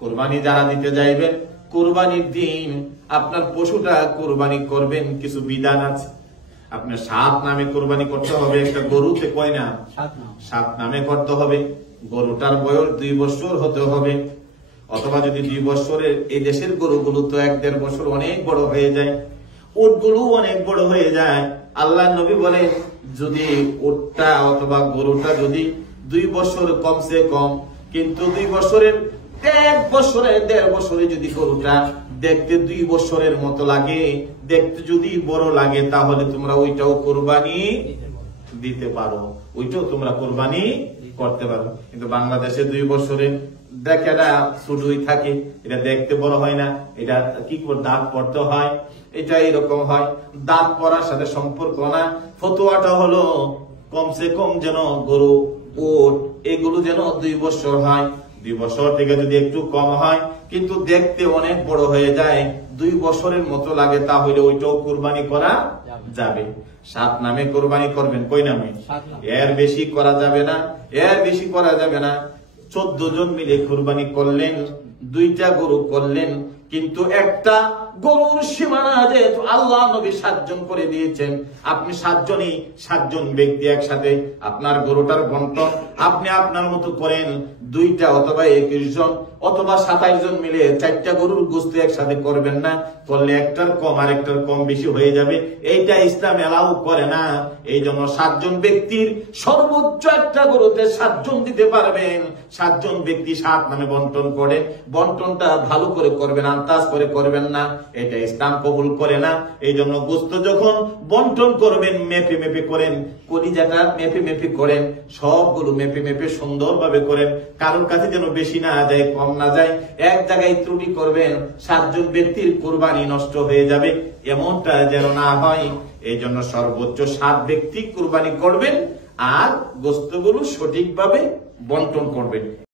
কুরবানি যারা দিতে যাইবেন, কুরবানির দিন আপনার পশুটা কুরবানি করবেন, কিছু বিধান আছে। আপনার 7 নামে কুরবানি করতে হবে। একটা গরুতে কয় নাম? 7 নামে করতে হবে। গরুটার বয়স 2 বছর হতে হবে, অথবা যদি 2 বছরের, এই দেশের গরুগুলো তো 1-1.5 বছর অনেক বড় হয়ে যায়, উটগুলো অনেক বড় হয়ে যায়। আল্লাহ নবী বলেন, যদি উটটা অথবা গরুটা যদি 2 বছর কমসে কম, কিন্তু 2 বছরের 1 বছরে 1.5 বছরে যদি গরুটা দেখতে 2 বছরের মতো লাগে, দেখতে যদি বড় লাগে, তাহলে তোমরা ওইটাও কোরবানি দিতে পারো, ওইটাও তোমরা কোরবানি করতে পারো। কিন্তু বাংলাদেশে 2 বছরে দেখেটা ছোটই থাকে, এটা দেখতে বড় হয় না। এটা কি করে দাঁত পড়তে হয়, এটা এরকম হয়। দাঁত পড়ার সাথে সম্পর্ক না, ফতোয়াটা হলো কমসে কম যেন গরু, উট এগুলো যেন 2 বছর হয়। 2 বছর থেকে যদি একটু কম হয় কিন্তু দেখতে অনেক বড় হয়ে যায়, 2 বছরের মতো লাগে, তাহলে ওইটাও কুরবানি করা যাবে। 7 নামে কুরবানি করবেন। কই নামে? এর বেশি করা যাবে না, এর বেশি করা যাবে না। 14 জন মিলে কুরবানি করলেন, 2টা গরু করলেন, কিন্তু একটা গরুর সীমানা যেহেতু আল্লাহ নবী 7 জন করে দিয়েছেন, আপনি 7 জনই 7 জন ব্যক্তি একসাথে আপনার গরুটার বন্টন আপনি আপনার মতো করেন। 2টা অথবা 21 জন অথবা 27 জন মিলে 4টা গরুর গোশত একসাথে করবেন না, করলে একটার কম আর একটার কম বেশি হয়ে যাবে। এইটা ইসলাম এলাও করে না। এই জন্য 7 জন ব্যক্তির সর্বোচ্চ একটা গরুতে 7 জন দিতে পারবেন। 7 জন ব্যক্তি 7 নামে বন্টন করে, বন্টনটা ভালো করে করবেন, আন্দাজ করে করবেন না, এটা ইসলাম কবুল করে না। এই জন্য গোশত যখন বন্টন করবেন মেপে মেপে করেন, কলিজাটা মেপে মেপে করেন, সবগুলো মেপে মেপে সুন্দরভাবে করেন, কারোর কাছে যেন বেশি না যায় কম না যায়। এক জায়গায় ত্রুটি করবেন, 7 জন ব্যক্তির কুরবানি নষ্ট হয়ে যাবে, এমনটা যেন না হয়। এই জন্য সর্বোচ্চ 7 ব্যক্তি কুরবানি করবেন আর গোশতগুলো সঠিকভাবে বন্টন করবেন।